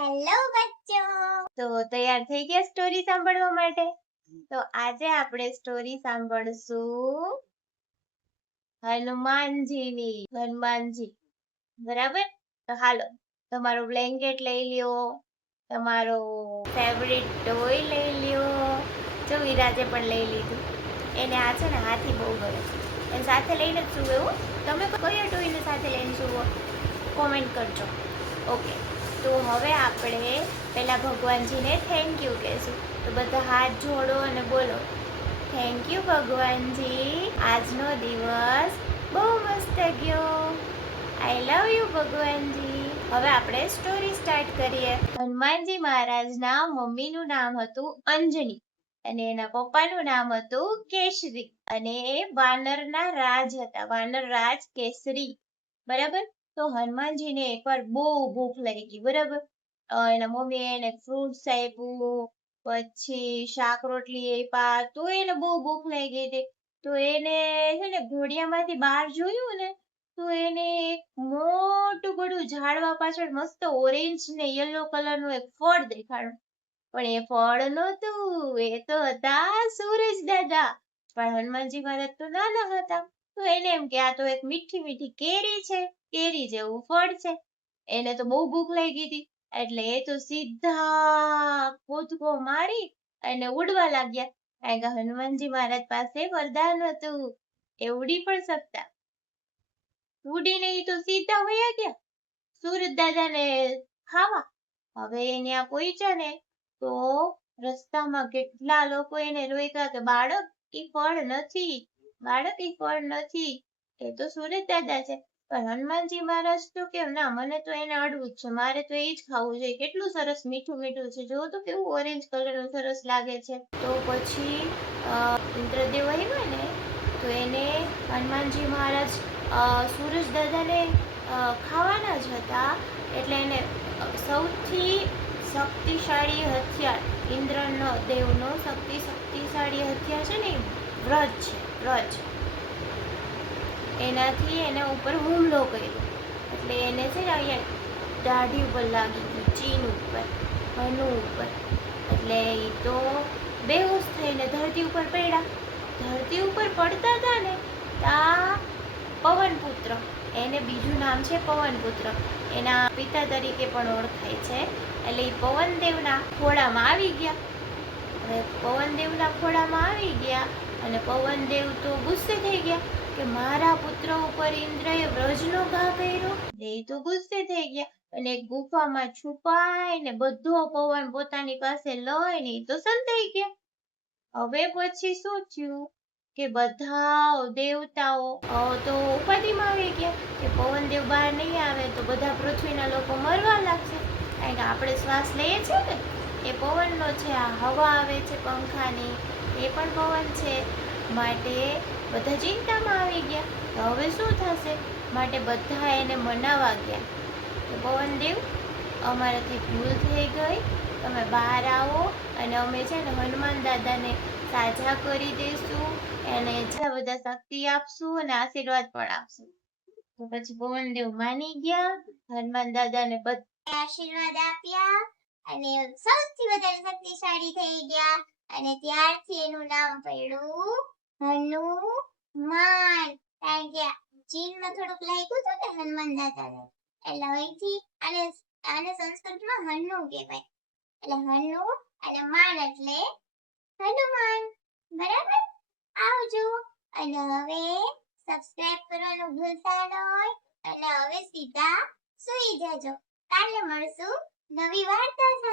Hello બચ્ચો. તો તૈયાર થઈ ગયા સ્ટોરી સાંભળવા માટે? તો આજે આપણે સ્ટોરી સાંભળશું હનુમાનજીની. હનુમાનજી, બરાબર? તો હાલો, તમારો બ્લેન્કેટ લઈ લ્યો, તમારો ફેવરિટ ટોય લઈ લ્યો. જો વિરાજે પણ લઈ લીધું. એને આ છે ને હાથી બહુ ગમે છે, એને સાથે લઈને જ સુવે. હું તમે કયા ટોયને સાથે લઈને સુવો કોમેન્ટ કરજો. ઓકે, તો હવે આપણે પહેલા ભગવાનજીને થેન્ક યુ કહેશું. તો બધા હાથ જોડો અને બોલો, થેન્ક યુ ભગવાનજી, આજનો દિવસ બહુ મસ્ત ગયો. આઈ લવ યુ ભગવાનજી. હવે આપણે સ્ટોરી સ્ટાર્ટ કરીએ. હનુમાનજી મહારાજના મમ્મીનું નામ હતું અંજની અને એના પપ્પાનું નામ હતું કેસરી, અને એ વાનરના રાજ હતા, વાનર રાજ કેસરી. બરાબર? તો હનુમાનજીને એકવાર બહુ ભૂખ લાગી. બરાબર? એના મમ્મીએ એને ફ્રૂટ્સ આપ્યું, પછી શાક રોટલી આપ્યા, તો એને બહુ ભૂખ લાગી હતી. તો એને છે ને ઘોડિયામાંથી બહાર જોયું ને, તો એને એક મોટું બડું ઝાડવા પાછળ મસ્ત ઓરેન્જ ને યલો કલરનું એક ફળ દેખાડ્યું. પણ એ ફળ નહોતું, એ તો હતા સૂરજ દાદા. પણ હનુમાનજી મહારાજ તો નાના હતા, તો એને એમ કે આ તો એક મીઠી મીઠી કેરી છે, કેરી જેવું ફળ છે. એને તો બહુ ભૂખ લાગી હતી, એટલે એ તો સીધા કૂદકો મારી અને ઉડવા લાગ્યા. કારણ કે હનુમાનજી મહારાજ પાસે વરદાન હતું, એ ઉડી પણ શકતા. ઉડીને એ તો સીધા વયા ગયા સૂરજ દાદાને ખાવા. હવે ત્યાં પહોંચ્યા ને, તો રસ્તામાં કેટલા લોકો એને રોક્યા કે બાળક, ઈ ફળ નથી, બાળક ઈ ફળ નથી, એ તો સૂરજ દાદા છે. પણ હનુમાનજી મહારાજ તો કે ના, મને તો એને અડવું જ છે, મારે તો એ જ ખાવું જોઈએ. કેટલું સરસ મીઠું મીઠું છે, જો તો કેવું ઓરેન્જ કલરનું સરસ લાગે છે. તો પછી ઇન્દ્રદેવ આવ્યા ને, તો એને હનુમાનજી મહારાજ સૂરજ દાદાને ખાવાના જ હતા, એટલે એને સૌથી શક્તિશાળી હથિયાર, ઇન્દ્રનો દેવનો શક્તિશાળી હથિયાર છે ને, વ્રજ છે, વ્રજ. એનાથી એના ઉપર હુમલો કર્યો. એટલે એને છે ને અહીંયા દાઢી ઉપર લાગી ગયું, ચીન ઉપર, હનુ ઉપર. એટલે એ તો બેહોશ થઈને ધરતી ઉપર પડ્યા. ધરતી ઉપર પડતા હતા ને, તા પવનપુત્ર, એને બીજું નામ છે પવનપુત્ર, એના પિતા તરીકે પણ ઓળખાય છે. એટલે એ પવનદેવના ખોળામાં આવી ગયા. હવે પવનદેવના ખોળામાં આવી ગયા અને પવનદેવ તો ગુસ્સે થઈ ગયા કે મારા પુત્ર ઉપર ઇન્દ્રએ વ્રજનો ઘા કર્યો. એ તો ગુસ્સે થઈ ગયા અને ગુફામાં છુપાઈને બધો પવન પોતાની પાસે લઈને તો સંતાઈ ગયા. હવે પછી શું થયું કે બધા દેવતાઓ તો ઉપાધિમાં આવી ગયા કે પવનદેવ બહાર નહીં આવે તો બધા પૃથ્વીના લોકો મરવા લાગશે. કારણ કે આપણે શ્વાસ લઈએ છીએ ને, એ પવનનો છે. આ હવા આવે છે પંખાની, એ પણ પવન છે. માટે બધા ચિંતામાં આવી ગયા. તો હવે શું થશે? માટે બધા એને મનાવવા ગયા કે પવનદેવ, અમારાથી ભૂલ થઈ ગઈ, તમે બહાર આવો અને અમે છે ને હનુમાન દાદાને સાજા કરી દઈશું, એને બધા શક્તિ આપશું અને આશીર્વાદ પણ આપશું. તો પછી પવનદેવ માની ગયા, હનુમાન દાદાને બધા આશીર્વાદ આપ્યા અને સૌથી વધારે શક્તિશાળી થઈ ગયા. અને ત્યારથી એનું નામ પડ્યું હનુમાન. કારણ કે ચીનમાં થોડુંક લાગ્યું હતું ને હનુમાન દાદાને, એટલે અહીંથી આને સંસ્કૃતમાં હનુ કહેવાય. એટલે હનુ અને માન એટલે હનુમાન. બરાબર? આવજો. અને હવે સબસ્ક્રાઇબ કરવાનું ભૂલતા નહીં અને હવે સીધા સૂઈ જજો. કાલે મળશું નવી વાર્તા સાથે.